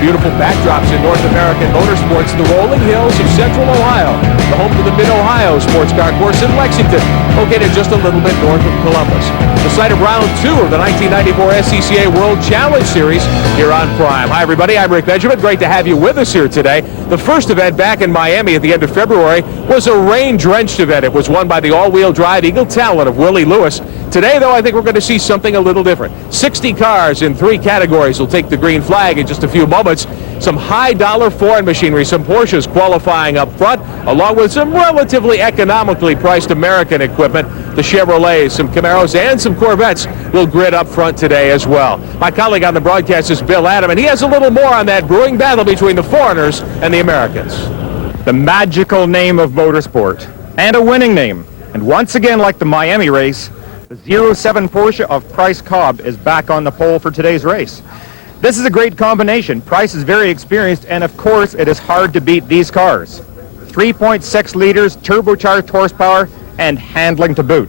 beautiful backdrops in North American motorsports, the rolling hills of Central Ohio, the home to the Mid-Ohio Sports Car Course in Lexington, located just a little bit north of Columbus. The site of round 2 of the 1994 SCCA World Challenge Series here on Prime. Hi, everybody. I'm Rick Benjamin. Great to have you with us here today. The first event back in Miami at the end of February was a rain-drenched event. It was won by the all-wheel drive Eagle Talent of Willie Lewis. Today, though, I think we're going to see something a little different. 60 cars in 3 categories will take the green flag in just a few moments. Some high-dollar foreign machinery, some Porsches qualifying up front, along with some relatively economically priced American equipment. The Chevrolets, some Camaros, and some Corvettes will grid up front today as well. My colleague on the broadcast is Bill Adam, and he has a little more on that brewing battle between the foreigners and the Americans. The magical name of motorsport, and a winning name. And once again, like the Miami race, the 07 Porsche of Price Cobb is back on the pole for today's race. This is a great combination. Price is very experienced, and of course, it is hard to beat these cars. 3.6 liters, turbocharged horsepower, and handling to boot.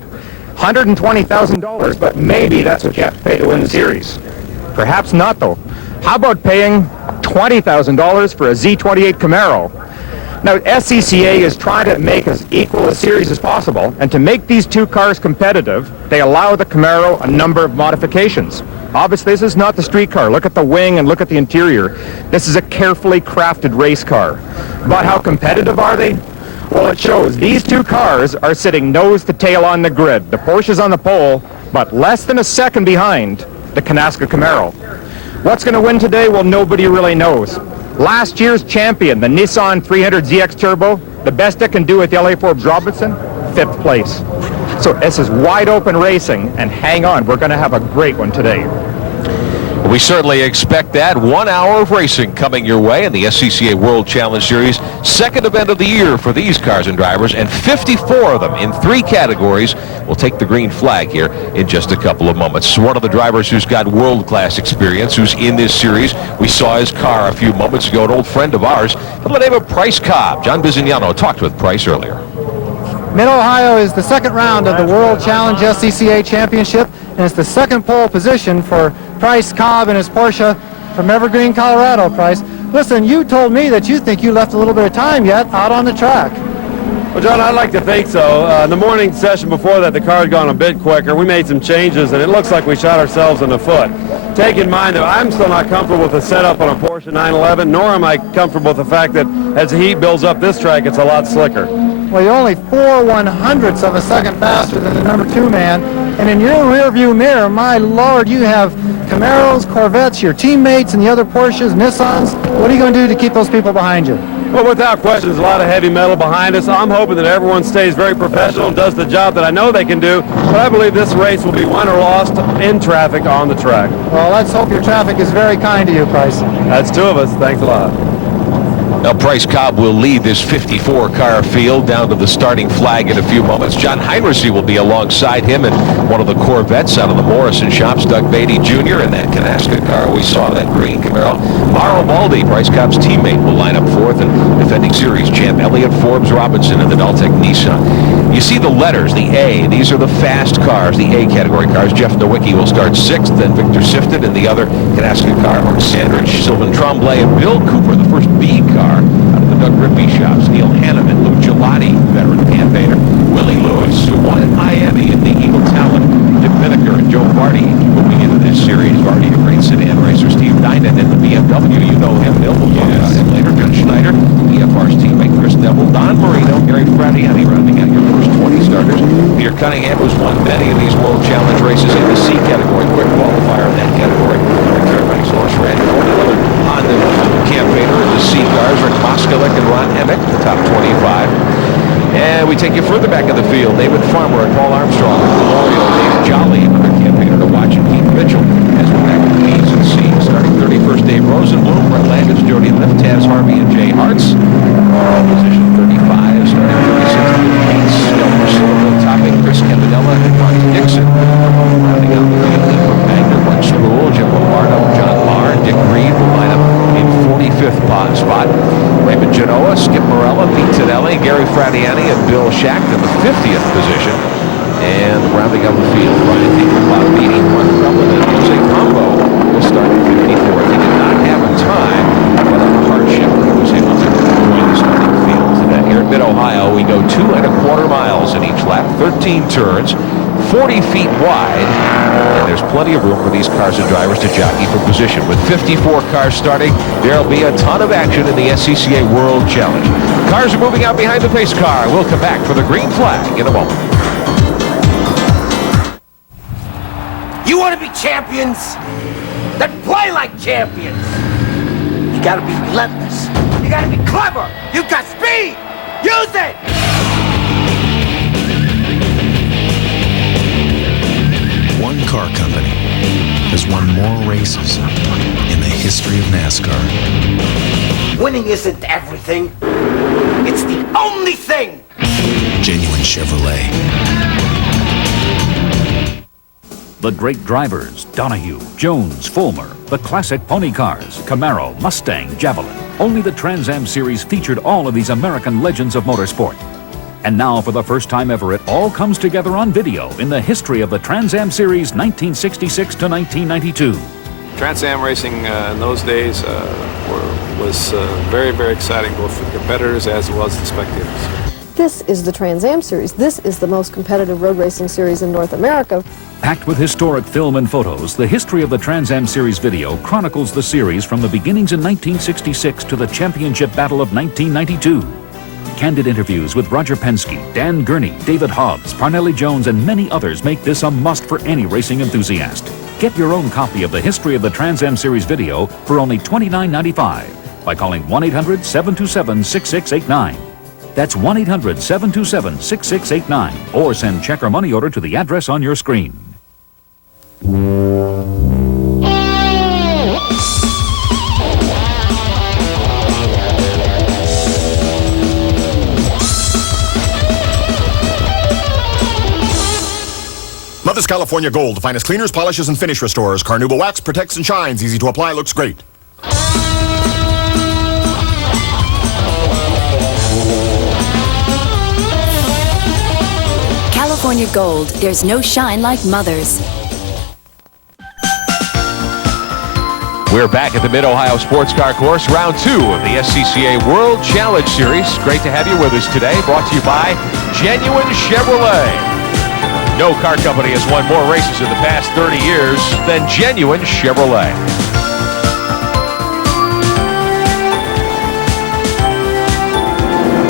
$120,000, but maybe that's what you have to pay to win the series. Perhaps not, though. How about paying $20,000 for a Z28 Camaro? Now, SCCA is trying to make as equal a series as possible, and to make these two cars competitive, they allow the Camaro a number of modifications. Obviously, this is not the street car. Look at the wing and look at the interior. This is a carefully crafted race car. But how competitive are they? Well, it shows. These two cars are sitting nose to tail on the grid. The Porsche's on the pole, but less than a second behind the Canasca Camaro. What's going to win today? Well, nobody really knows. Last year's champion, the Nissan 300ZX Turbo, the best it can do with the LA Forbes Robinson, 5th place. So this is wide open racing, and hang on, we're going to have a great one today. We certainly expect that. 1 hour of racing coming your way in the SCCA World Challenge Series. Second event of the year for these cars and drivers, and 54 of them in 3 categories will take the green flag here in just a couple of moments. One of the drivers who's got world-class experience, who's in this series. We saw his car a few moments ago, an old friend of ours, by the name of Price Cobb. John Bizignano talked with Price earlier. Mid-Ohio is the second round of the World Challenge SCCA Championship, and it's the second pole position for Price Cobb and his Porsche from Evergreen, Colorado. Price, listen, you told me that you think you left a little bit of time yet out on the track. Well, John, I'd like to think so. In the morning session before that, the car had gone a bit quicker. We made some changes, and it looks like we shot ourselves in the foot. Take in mind that I'm still not comfortable with the setup on a Porsche 911, nor am I comfortable with the fact that as the heat builds up this track, it's a lot slicker. Well, you're only 4/100ths of a second faster than the number 2 man. And in your rearview mirror, my Lord, you have Camaros, Corvettes, your teammates, and the other Porsches, Nissans. What are you going to do to keep those people behind you? Well, without question, there's a lot of heavy metal behind us. I'm hoping that everyone stays very professional and does the job that I know they can do. But I believe this race will be won or lost in traffic on the track. Well, let's hope your traffic is very kind to you, Price. That's 2 of us. Thanks a lot. Now, Price Cobb will lead this 54-car field down to the starting flag in a few moments. John Heinrichsey will be alongside him, and one of the Corvettes out of the Morrison shops, Doug Beatty Jr. in that Canasca car. We saw that green Camaro. Mauro Baldi, Price Cobb's teammate, will line up 4th, and defending series champ Elliott Forbes Robinson in the Daltech Nissan. You see the letters, the A. These are the fast cars, the A category cars. Jeff Nowicki will start 6th, then Victor Sifton in the other Canasca car. Mark Sandrich, Sylvain Tremblay, and Bill Cooper, the first B car out of the Doug Rippey shops. Neil Hanneman, Lou Gelati, veteran campaigner. Willie Lewis, who won in Miami in the Eagle Talent. Jim Vinegar and Joe Varde moving into this series. Varde, a great sedan racer. Steve Dinan in the BMW. You know him. Bill will talk about him later. John Schneider, EFR's teammate. Chris Neville, Don Marino, Gary Fradiani rounding out your first 20 starters. Peter Cunningham, who's won many of these World Challenge races in the C category. Quick qualifier in that category. Fairbanks launch Randy Ford, another Honda campaigner in the C cars. Rick Moskalik and Ron Emick, the top 25. And we take you further back in the field. David Farmer and Paul Armstrong at Memorial. Dave Jolly, another campaigner to watch, and Keith Mitchell as we're back in the B's and C's. Starting 31st, Dave Rosenblum, Brett Landis, Jody Lift, Taz Harvey, and Jay Hartz. Position 35, starting 36th, Gates, Elmer Silva, topping Chris Campanella and Monty Dixon. Rounding out the field, from Magner, Glenn Sproul, Jim Lombardo, John Marr, Dick Reed will line up in 45th spot. Raymond Genoa, Skip Morella, Pete Tonelli, Gary Fradiani, and Bill Schacht in the 50th position. And rounding up the field, Brian Tinker, Bob Beatty, Mark Rublin, and Jose Pombo will start at 54th. He did not have a time Mid-Ohio. We go 2.25 miles in each lap, 13 turns, 40 feet wide, and there's plenty of room for these cars and drivers to jockey for position. With 54 cars starting, there'll be a ton of action in the SCCA World Challenge. Cars are moving out behind the pace car. We'll come back for the green flag in a moment. You want to be champions? Then play like champions. You got to be relentless. You got to be clever. You got speed. Use it. One car company has won more races in the history of NASCAR. Winning isn't everything. It's the only thing. Genuine Chevrolet. The great drivers, Donahue, Jones, Fulmer, the classic pony cars, Camaro, Mustang, Javelin. Only the Trans Am Series featured all of these American legends of motorsport. And now, for the first time ever, it all comes together on video in the history of the Trans Am Series 1966 to 1992. Trans Am racing in those days was very, very exciting, both for the competitors as well as the spectators. This is the Trans Am Series. This is the most competitive road racing series in North America. Packed with historic film and photos, the history of the Trans Am Series video chronicles the series from the beginnings in 1966 to the championship battle of 1992. Candid interviews with Roger Penske, Dan Gurney, David Hobbs, Parnelli Jones, and many others make this a must for any racing enthusiast. Get your own copy of the history of the Trans Am Series video for only $29.95 by calling 1-800-727-6689. That's 1-800-727-6689, or send check or money order to the address on your screen. Love this California Gold, the finest cleaners, polishes, and finish restorers. Carnauba wax protects and shines, easy to apply, looks great. California Gold, there's no shine like Mother's. We're back at the Mid-Ohio Sports Car Course, round 2 of the SCCA World Challenge Series. Great to have you with us today, brought to you by Genuine Chevrolet. No car company has won more races in the past 30 years than Genuine Chevrolet.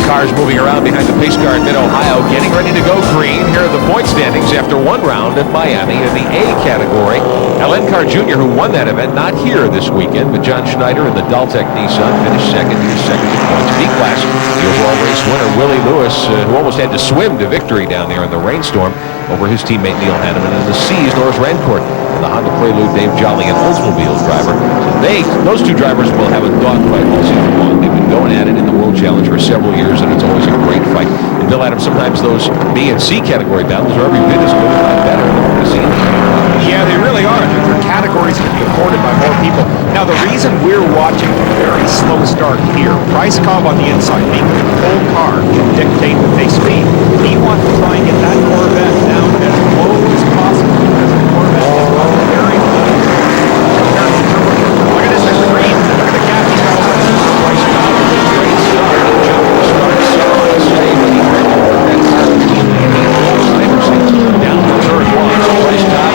Cars moving around behind the pace car in Mid-Ohio, getting ready to go green. Here are the point standings after one round at Miami in the A category. Elencar Jr., who won that event, not here this weekend, but John Schneider in the Daltech Nissan finished second. He's second in points. B-Class, the overall race winner, Willie Lewis, who almost had to swim to victory down there in the rainstorm over his teammate Neil Hanneman. And the C's, Norris Rancourt, and the Honda Prelude, Dave Jolly, and Oldsmobile's driver. So those two drivers will have a dogfight all season long. They've been going at it in the World Challenge for several years, and it's always a great fight. And Bill Adams, sometimes those B and C category battles are every bit as good, if not better, than the C. Yeah, they really are. Their categories can be afforded by more people. Now, the reason we're watching a very slow start here, Price Cobb on the inside, being the whole car can dictate the pace speed. He wants to try and get that Corvette down as low as possible because the Corvette is not very good. Look at this, it's green. Look at the gap he's got over there. Price Cobb with a great start. Starts on say, but he ran over that car between the down to third one. Price Cobb.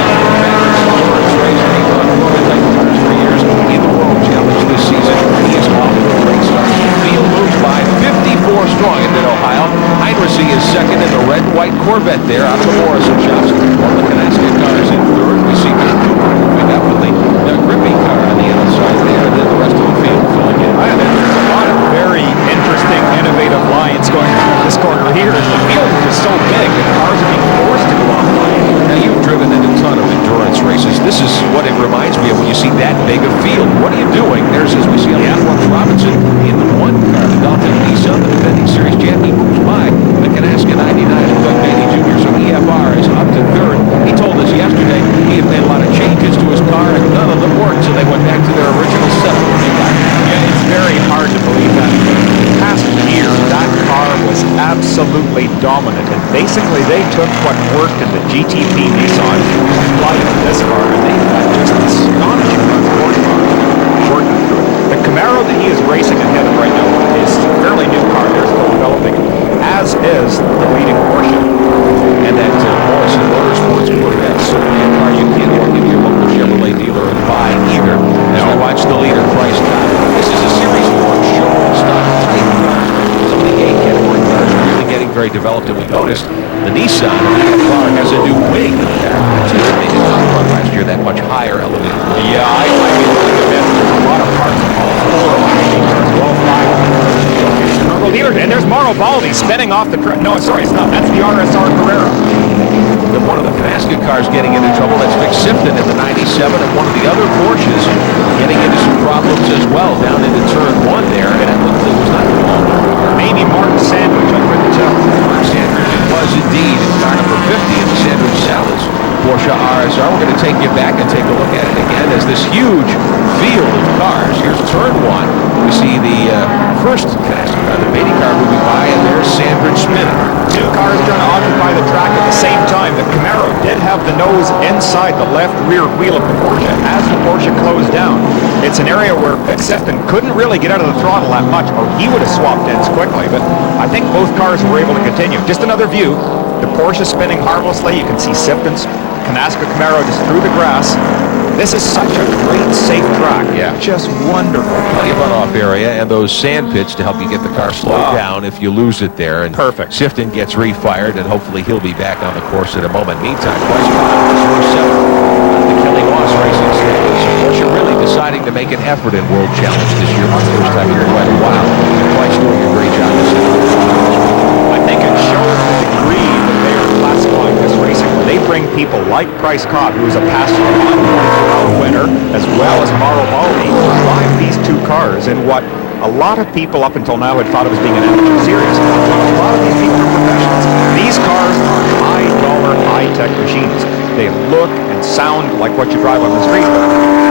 In the World Challenge this season, he is off to a great start. Field moves by 54 strong in Mid-Ohio. Heinrichsey is second in the red and white Corvette there out of the Morrison shops. While the Canasca cars in third, we see Bill Cooper moving up with the gripping car on the outside there, and then the rest of the field filling in. There's a lot of very interesting, innovative lines going through this corner here. The field is so big, the cars are being forced to go offline. Now, you've driven in a ton of endurance races. This is what it reminds me of when you see that big a field. What are you doing? There's, as we see, Brooks Robinson in the one car, the Daltech Nissan, the defending series champ. He moves by the Canasca 99 of Doug Beatty Jr., so EFR is up to third. He told us yesterday he had made a lot of changes to his car, and none of them worked, so they went back to their original setup. Yeah, it's very hard to believe that. The past year, that car was absolutely dominant, and basically they took what worked in the GTP Nissan and applied it to this car, and they've got just astonishing working through it. The Camaro that he is racing ahead of right now is a fairly new car. They're still developing, as is the leading Porsche. And that Morrison Motorsports Corvette, certainly a car you can't walk into your local Chevrolet dealer and buy either. As we watch the leader, Price Cobb. This is a Series 4 showroom stock type car. Some of the A category cars are really getting very developed, and we noticed the Nissan car has a new wing. They did not run last year that much higher elevated. Yeah, I mean, there's a lot of parts of all four of all five. And there's Mauro Baldi spinning off the track. No, sorry, it's not. That's the RSR Carrera. One of the Canasca cars getting into trouble. That's Vic Sifton in the 97, and one of the other Porsches getting into some problems as well down into turn 1 there. And that looked like it was not the ball. Maybe Martin Sandwich, I couldn't tell. Martin Sandwich, it was indeed. It's car number 50 in the Sandwich Salads Porsche RSR. We're going to take you back and take a look at it again as this huge field of cars. Here's turn 1. We see the first Canasca car, the Beatty car moving by, and there's Sandwich spinning. Two cars trying to occupy the track at the same time. The Camaro did have the nose inside the left rear wheel of the Porsche as the Porsche closed down. It's an area where Vic Sifton couldn't really get out of the throttle that much, or he would have swapped ends quickly, but I think both cars were able to continue. Just another view. The Porsche spinning harmlessly. You can see Sifton's Canasca Camaro just through the grass. This is such a great, safe track. Yeah. Just wonderful. Plenty of runoff area and those sand pits to help you get the car slowed down if you lose it there. And perfect. Sifton gets refired, and hopefully he'll be back on the course in a moment. Meantime, Price Cobb, the Kelly Moss Racing Series. Porsche really deciding to make an effort in World Challenge this year for the first time here in quite a while. Price doing a great job this year. I think it shows the degree that they are classifying this racing. They bring people like Price Cobb, who is a past 24-hour winner, as well as Mauro Baldi, to drive these two cars in what a lot of people up until now had thought of as being an amateur series. A lot of these people are professionals. These cars are high-dollar, high-tech machines. They look and sound like what you drive on the street.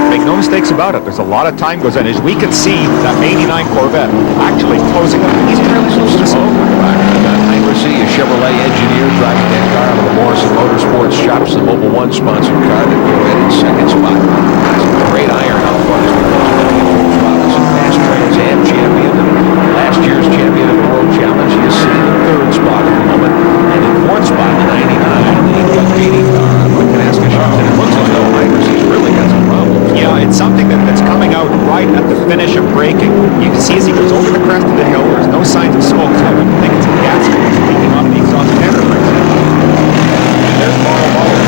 Make no mistakes about it. There's a lot of time goes in. As we can see, that 89 Corvette actually closing up. He's fairly close to the smoke. A Chevrolet engineer driving that car out of the Morrison Motorsports shops, the Mobile One sponsored car that Corvette in second spot. Great iron out front as we go. Robinson, past Trans Am champion, and last year's champion of the World Challenge. He is sitting in third spot at the moment, and in fourth spot, the 99, the Beatty car out of the Canasca shops. And it looks as though Heinrich's really got some problems. Yeah, it's something that's coming out right at the finish of braking. You can see as he goes over the crest of the hill, there's no signs of smoke, so I don't think it's a gas leaking off the exhaust fan, for example. And there's Mauro Baldi,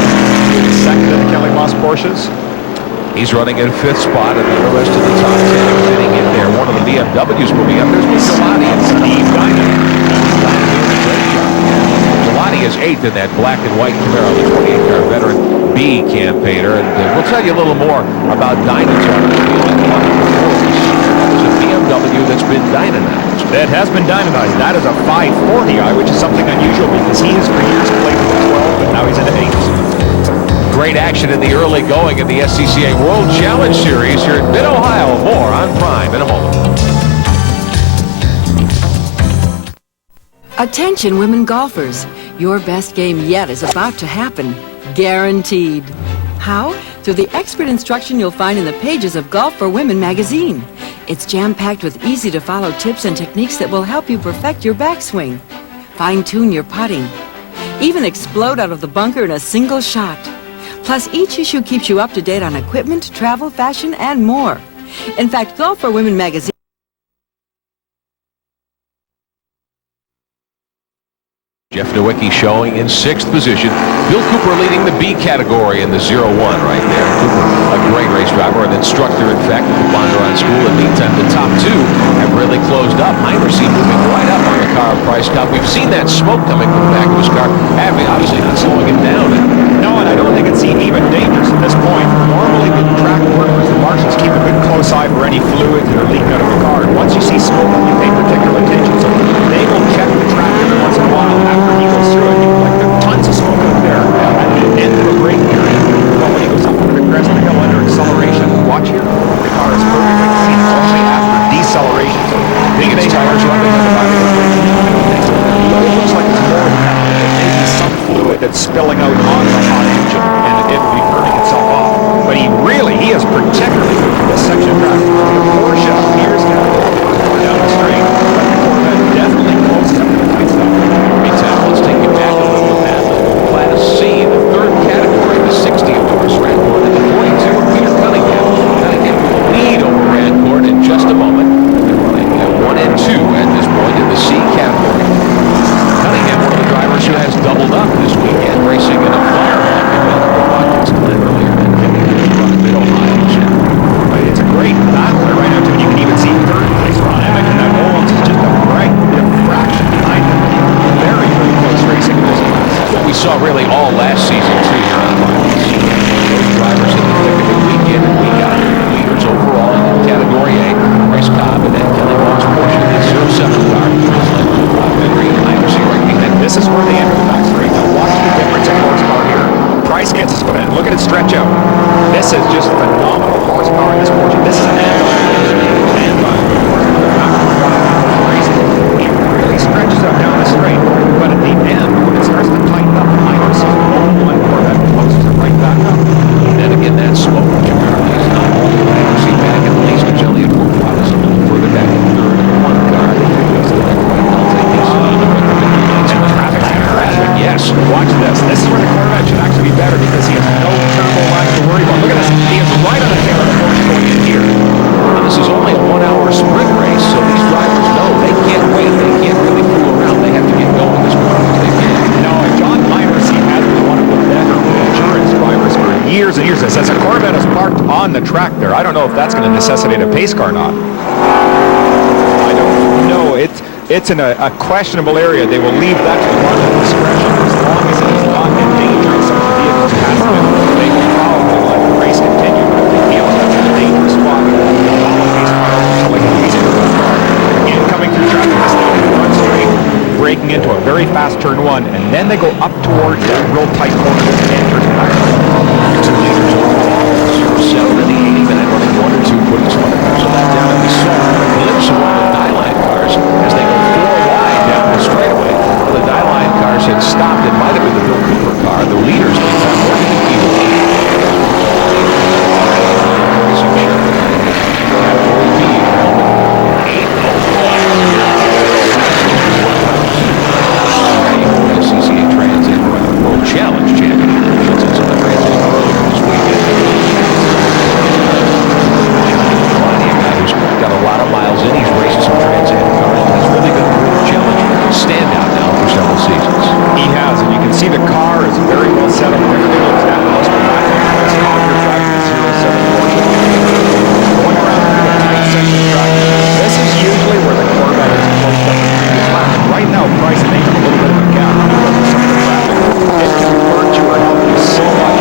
second of the Kelly Moss Porsches. He's running in fifth spot, and the rest of the top 10 are heading in there. One of the BMWs moving up. There's Gelati and Steve Dinan. Gelati is eighth in that black and white Camaro, the 28-car veteran B campaigner. And we'll tell you a little more about Dinan's automobile. That is a BMW that's been Dinanized. That has been Dinanized. That is a 540i, which is something unusual because he has for years played with the 12, but now he's in the 8s. Great action in the early going of the SCCA World Challenge Series here in Mid-Ohio. More on Prime in a moment. Attention women golfers. Your best game yet is about to happen. Guaranteed. How? Through the expert instruction you'll find in the pages of Golf for Women magazine. It's jam-packed with easy-to-follow tips and techniques that will help you perfect your backswing, fine-tune your putting, even explode out of the bunker in a single shot. Plus, each issue keeps you up to date on equipment, travel, fashion, and more. In fact, Golf for Women magazine Jeff Nowicki showing in sixth position. Bill Cooper leading the B category in the 0-1 right there. Cooper, a great race driver, an instructor, in fact, at the Bondurant School. In the meantime, the top two have really closed up. Heinrich moving right up on the car of Price Cobb. We've seen that smoke coming from the back of his car. Obviously not slowing him down. No, and I don't think it's even dangerous at this point. Normally, the track workers, the marshals, keep a good close eye for any fluids that are leaking out of the car. And once you see smoke, you pay particular attention. So they will check the track every once in a while after he goes through it. Like there are tons of smoke out there at the end of the brake period. But when he goes up over the crest of the hill under acceleration, watch here, the car is perfectly clean only after deceleration. So big and tires running on the back of the brake. It looks like it's more than that. There may be some fluid that's spilling out on the hot engine. And this is where they enter the back straight. Now watch the difference in horsepower here. Price gets his foot in. Look at it stretch out. This is just phenomenal horsepower in this Porsche. This is an it really stretches out down the straight, but at the end, when it starts to tighten up, I don't see one Corvette closes it right back up. And then again, that smoke, which apparently is not all the way. You see back at the least, there's Elliott Wolf is a little further back in third in the one car. Goes to the right, I'll take these traffic. Yes, watch this. This is where the Corvette should actually be better because he has no turbo lag to worry about. Look at this. He is right on the tail of the Porsche going in here. Now, this is only a 1 hour sprint race, so these drivers know they can't wait. They can't really fool around. They have to get going as quickly as they can. No, and John Heinrich has been one of the better endurance drivers for years and years. It says a Corvette is parked on the track there. I don't know if that's going to necessitate a pace car or not. I don't know. It's in a questionable area. They will leave that to the market discretion as long as he's not endangering some of the vehicles passing him. They will probably let the race continue, but if they feel it's in a dangerous spot, they'll allow a pace car to like a pace car. Again, coming through traffic, this down the front straight, breaking into a very fast turn one, and then they go up towards that real tight corner that enters back. 2 liters overall, 0.7 in the 80, but running 1 or 2 putting some other cars on that down. And we saw a glimpse of one of the Dyline cars as they go 4 wide down the straightaway. The Dyline cars had stopped. It might have been the Bill Cooper car. The leaders meantime working to keep it. SCCA Trans Am World Challenge champion. It's on the Trans Am Road this weekend. A guy who's got a lot of miles in. He's raced some Trans Am cars, but he's really been a World Challenge standout now for several seasons. He has, and you can see the car is very well set up. Everything looks that most driving the 07 Porsche. Going around through the tight section of track. This is usually where the Corvette is close up the previous lap. And right now, Price may have a little bit of a gap because of some of the traffic. It can hurt you or help you so much.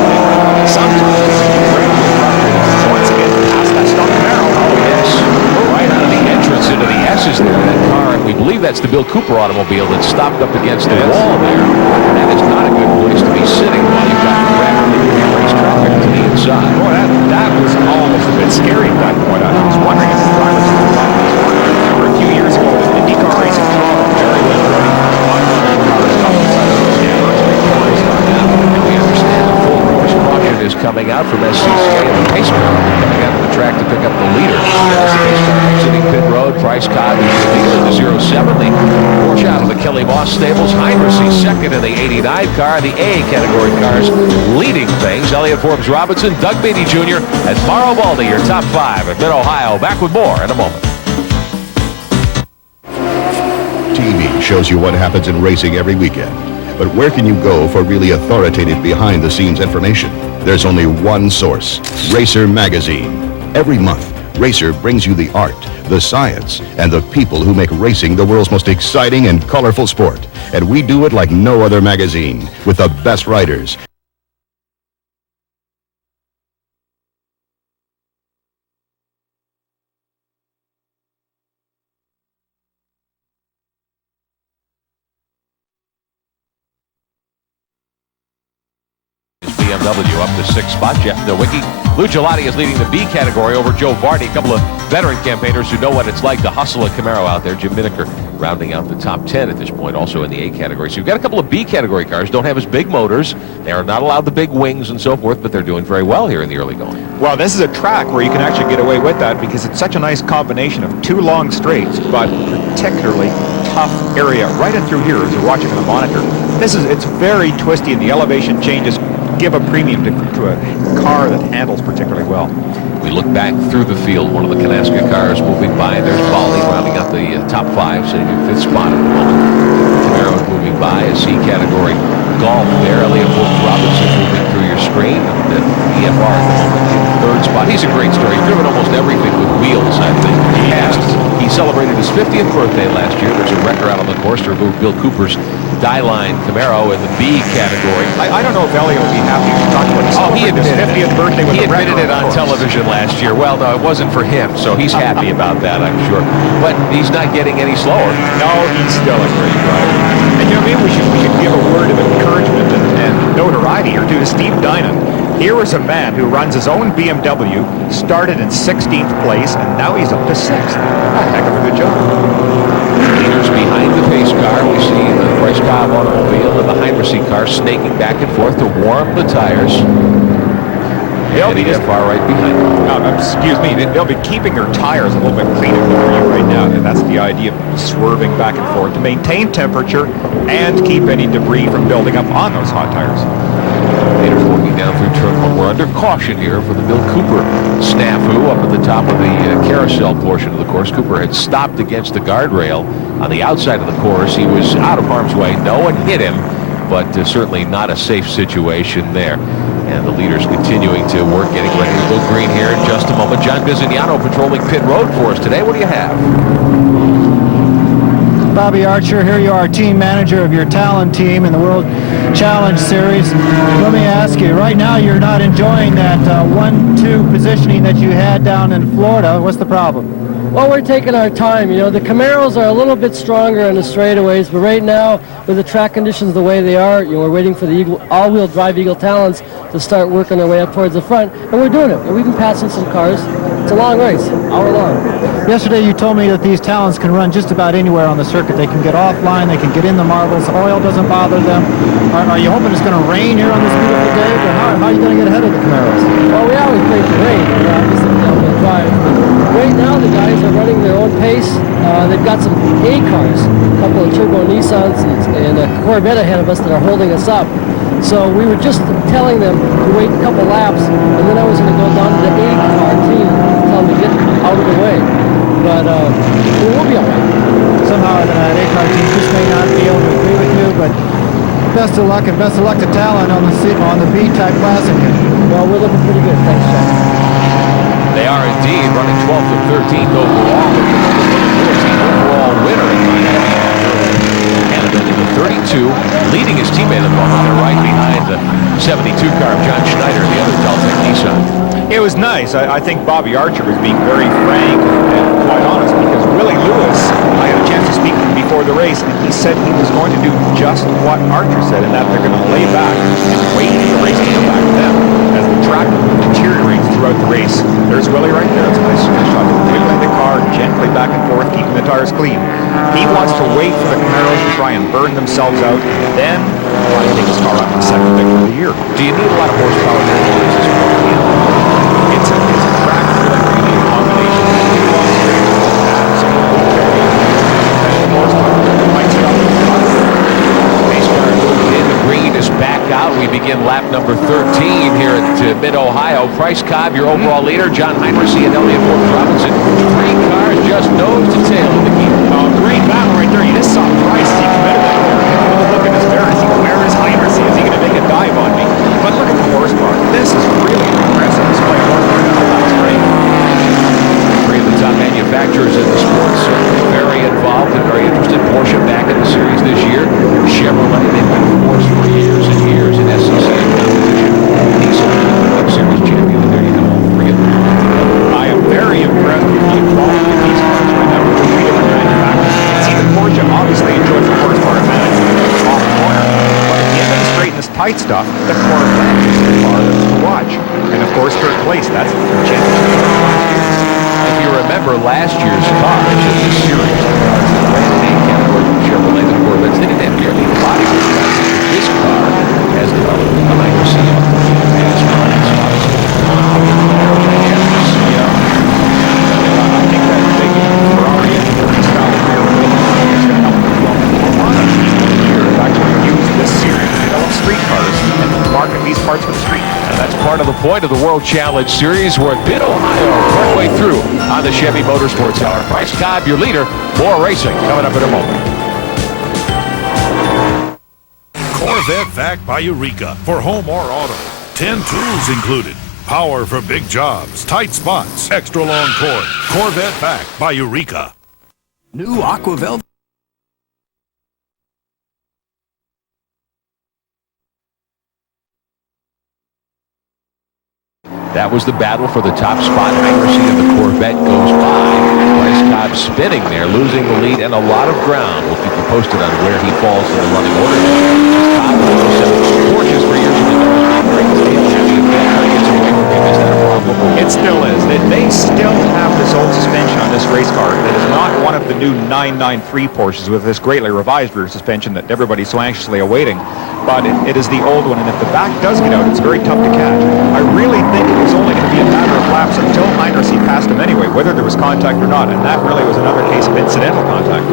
Sometimes it's incredibly frustrating. Once again, past that stock Camaro. Oh, yes. Right out of the entrance into the S's there. That car, and we believe that's the Bill Cooper automobile that's stopped up against the wall there. And that is not a good place to be sitting while you've got rapidly moving race traffic to the inside. Boy, that was almost a bit scary at that point. I was wondering if the drivers were about this. Remember a few years ago, the IndyCar racing Toronto, Jerry was ready. And we understand the full course caution is coming out from SCCA and the pace car coming out of the track to pick up the leader. As the pace car exiting pit road, Price Cobb is the leader in the 07. The Porsche out of the Kelly Moss stables. Heinrich second in the 89 car. The A category cars leading things. Elliott Forbes Robinson, Doug Beatty Jr., and Mauro Baldi, your top 5 at Mid-Ohio. Back with more in a moment. TV shows you what happens in racing every weekend. But where can you go for really authoritative behind-the-scenes information? There's only one source, Racer Magazine. Every month, Racer brings you the art, the science, and the people who make racing the world's most exciting and colorful sport. And we do it like no other magazine, with the best writers. BMW up to 6th spot. Jeff Nowicki. Lou Gelati is leading the B category over Joe Varde. A couple of veteran campaigners who know what it's like to hustle a Camaro out there. Jim Miniker rounding out the top 10 at this point, also in the A category. So you've got a couple of B category cars. Don't have as big motors. They are not allowed the big wings and so forth, but they're doing very well here in the early going. Well, this is a track where you can actually get away with that because it's such a nice combination of 2 long straights, but particularly tough area right in through here as you're watching on the monitor. It's very twisty, and the elevation changes give a premium to a car that handles particularly well. We look back through the field. One of the Canasca cars moving by. There's Baldi rounding out the top 5, sitting in 5th spot at the moment. Camaro moving by. A C category Golf there. Elliott Forbes Robinson moving through your screen. The EFR at the moment in 3rd spot. He's a great story. He's driven almost everything with wheels, I think. He celebrated his 50th birthday last year. There's a record out on the course to remove Bill Cooper's Dyline Camaro in the B category. I don't know if Elliott will be happy to talk about his 50th birthday with he admitted it on television last year. Well, no, it wasn't for him, so he's happy about that, I'm sure. But he's not getting any slower. No, he's still a great driver. And You know, maybe we should give a word of encouragement and notoriety here to Steve Dinan. Here is a man who runs his own BMW, started in 16th place, and now he's up to 6th. A heck of a good job. Leaders behind the pace car. We see the Price Cobb automobile and the Heinrichs car snaking back and forth to warm the tires. They'll be just far right behind them. Excuse me, they'll be keeping their tires a little bit cleaner for you right now, and that's the idea of swerving back and forth to maintain temperature and keep any debris from building up on those hot tires. Leaders working down through turn 1. We're under caution here for the Bill Cooper snafu up at the top of the carousel portion of the course. Cooper had stopped against the guardrail on the outside of the course. He was out of harm's way. No one hit him, but certainly not a safe situation there. And the leaders continuing to work, getting ready to go green here in just a moment. John Bizignano patrolling pit road for us today. What do you have? Bobby Archer, here you are, team manager of your Talon team in the World Challenge Series. Let me ask you, right now you're not enjoying that 1-2 positioning that you had down in Florida. What's the problem? Well, we're taking our time. You know, the Camaros are a little bit stronger in the straightaways, but right now, with the track conditions the way they are, we're waiting for the all-wheel drive Eagle Talons to start working their way up towards the front, and we're doing it. And we've been passing some cars. It's a long race, hour long. Yesterday you told me that these Talons can run just about anywhere on the circuit. They can get offline, they can get in the marbles, oil doesn't bother them. Are you hoping it's going to rain here on this beautiful day, or how are you going to get ahead of the Camaros? Well, we always pray for rain, obviously we don't will drive. Right now the guys are running their own pace. They've got some A cars, a couple of turbo Nissans and a Corvette ahead of us that are holding us up. So we were just telling them to wait a couple laps, and then I was going to go down to the A car team and tell them to get out of the way. But we'll be all right. Somehow the A car team just may not be able to agree with you, but best of luck, and best of luck to Talon on the B-type classic here. Well, we're looking pretty good. Thanks, John. They are indeed running 12th and 13th overall. Overall winner in Miami. Canada in the 32, leading his teammate at the moment. They're right behind the 72 car of John Schneider, the other Deltec Nissan. It was nice. I think Bobby Archer was being very frank and quite honest, because Willie Lewis, I had a chance to speak to him before the race, and he said he was going to do just what Archer said, and that they're going to lay back and wait for the race to come back to them as the track deteriorates throughout the race. There's Willie right there. It's a nice shot. Wiggling the car gently back and forth, keeping the tires clean. He wants to wait for the Camaros to try and burn themselves out, and then try to take his car up to the second victory of the year. Do you need a lot of horsepower to race this point? It's a track really a combination of green is back out. We begin lap number 13 here at Mid-Ohio. Price Cobb, your overall leader. John Heinrichs and Elliott Robinson. 3 cars just nose to tail in the heat. Great battle right there. You just saw Price. He committed that there. Look at his mirrors. Where is Heinrichs? Is he going to make a dive on me? But look at the horsepower. This is really an impressive display of horsepower. That's great. 3 of the top manufacturers in the sport, certainly very involved and very interested. Porsche back in the series this year. Chevrolet, they've been of course for years and years in SCCA competition. Nissan, Cup Series champion, and there you go, all 3 of them. I am very impressed with the quality of these cars right now with the 3 different manufacturers. You can see the Porsche obviously enjoys the horsepower advantage off the corner, but at the end of the straight in this tight stuff, the Corvette is the car that's to watch. And of course, third place, that's the championship last year. If you remember last year's cars in the series, the cars that ran in A category from Chevrolet, the Corvettes, they didn't have nearly the body work guys. This car has developed behind the scenes. I think that big Ferrari and freestyle rear wheel is going to help develop a lot of here to actually use this series to develop street cars and market these parts for the street. And that's part of the point of the World Challenge Series. We're at Mid-Ohio, partway through on the Chevy Motorsports Hour. Price Cobb, your leader. More racing coming up in a moment. Corvette Vac by Eureka for home or auto. 10 tools included. Power for big jobs, tight spots, extra long cord. Corvette Vac by Eureka. New Aqua Velvet. That was the battle for the top spot. Heinrichs of the Corvette goes by. Bryce Cobb spinning there, losing the lead and a lot of ground. We'll keep you posted on where he falls in the running order. Cobb has set Porsches for years and it still is. They still have this old suspension on this race car. It is not one of the new 993 Porsches with this greatly revised rear suspension that everybody's so anxiously awaiting. But it is the old one, and if the back does get out, it's very tough to catch. I really think it was only going to be a matter of laps until Heinrichs passed him anyway, whether there was contact or not, and that really was another case of incidental contact.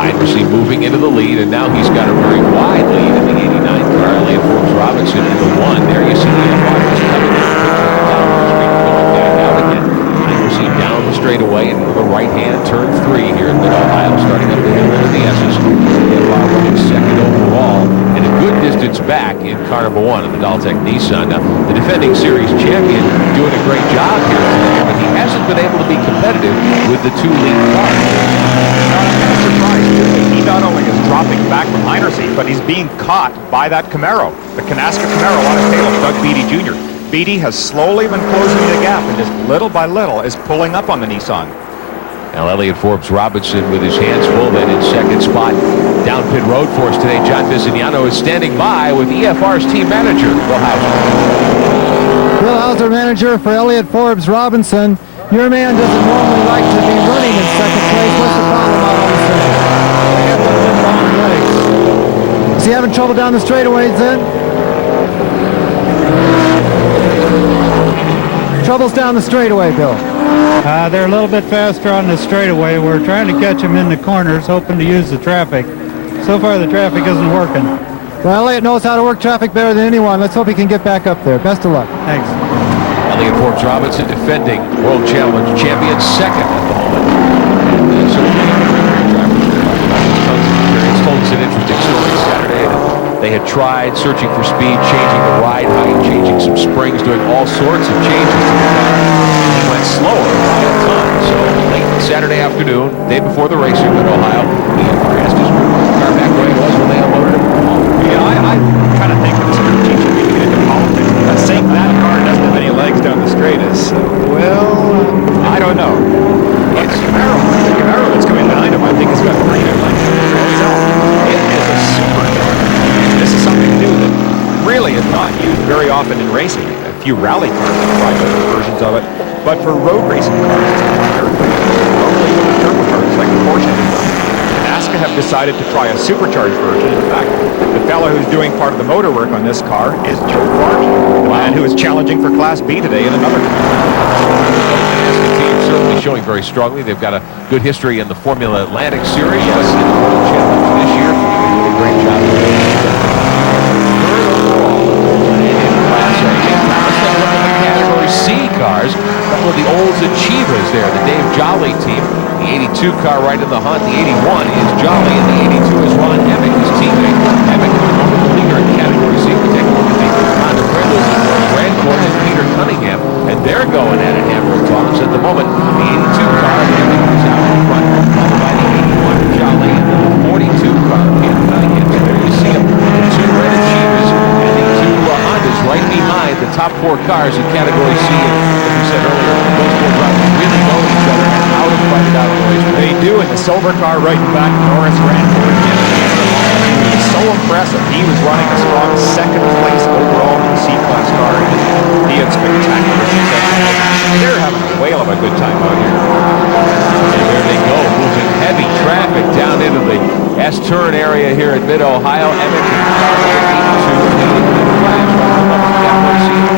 Heinrichs moving into the lead, and now he's got a very wide lead in the 89 car. Elliott Forbes Robinson in the 1. There you see the Varde coming in. Down the straightaway into the right hand, turn 3 here in Mid-Ohio, starting up the hill into the S's. Running second overall, and a good distance back in car number 1 of the Daltech Nissan. Now, the defending series champion doing a great job here today, but he hasn't been able to be competitive with the 2 lead cars. Not surprised, really. He not only is dropping back from Heinrichs, but he's being caught by that Camaro, the Kanaska Camaro on his tail of Doug Beatty Jr. Beatty has slowly been closing the gap and just little by little is pulling up on the Nissan. Now Elliott Forbes Robinson with his hands full then in second spot. Down pit road for us today, John Visignano is standing by with EFR's team manager, Bill Hauser. Bill Hauser, manager for Elliott Forbes Robinson. Your man doesn't normally like to be running in second place. What's the problem out on the circuit? Is he having trouble down the straightaways then? Troubles down the straightaway, Bill. They're a little bit faster on the straightaway. We're trying to catch them in the corners, hoping to use the traffic. So far, the traffic isn't working. Well, Elliott knows how to work traffic better than anyone. Let's hope he can get back up there. Best of luck. Thanks. Elliott Forbes Robinson defending World Challenge champion, second at the moment. And certainly a great driver. Tons of experience. Told us an interesting story Saturday. They had tried searching for speed, changing the ride height, changing some springs, doing all sorts of changes to the car. He went slower by a ton. So late Saturday afternoon, day before the race in Mid-Ohio, he asked his group the car back where he was when they unloaded him. Yeah, I kind of think it's a teacher to get into politics. Saying that car doesn't have any legs down the straight is, I don't know. But the Camaro that's coming behind him, I think has got pretty good legs. It is a super car. This is something new that really is not used very often in racing. A few rally cars have tried different versions of it, but for road racing cars, it's wonderful. Normally with the turbo cars, like the Porsche Kanaska have decided to try a supercharged version. In fact, the fellow who's doing part of the motor work on this car is Joe Varde, the man who is challenging for Class B today in another car. The team certainly showing very strongly. They've got a good history in the Formula Atlantic Series. Yes, in the World Challenge this year. They're doing a great job. C cars, a couple of the old Achievas there, the Dave Jolly team, the 82 car right in the hunt, the 81 is Jolly, and the 82 is Ron Emick, his teammate. Emick is the leader in Category C. We take a look at the Honda Prelude, Brad Court and Peter Cunningham, and they're going at it, Amber Thomas. At the moment, the 82 car, Emick is out in front, followed by the 81 Jolly, and then the 42 car, Peter Cunningham. So there you see them, the 2 red Achievas, and the 2 Hondas right behind the top 4 cars in Category C. And as we said earlier, those 4 drivers really know each other and how to fight it out in the race. They do, and the silver car right in back, Norris ran for it. He was so impressive. He was running a strong second place overall in the C-Class car. He had spectacular success. They're having a whale of a good time out here. And there they go, moving heavy traffic down into the S-turn area here at Mid-Ohio. Emick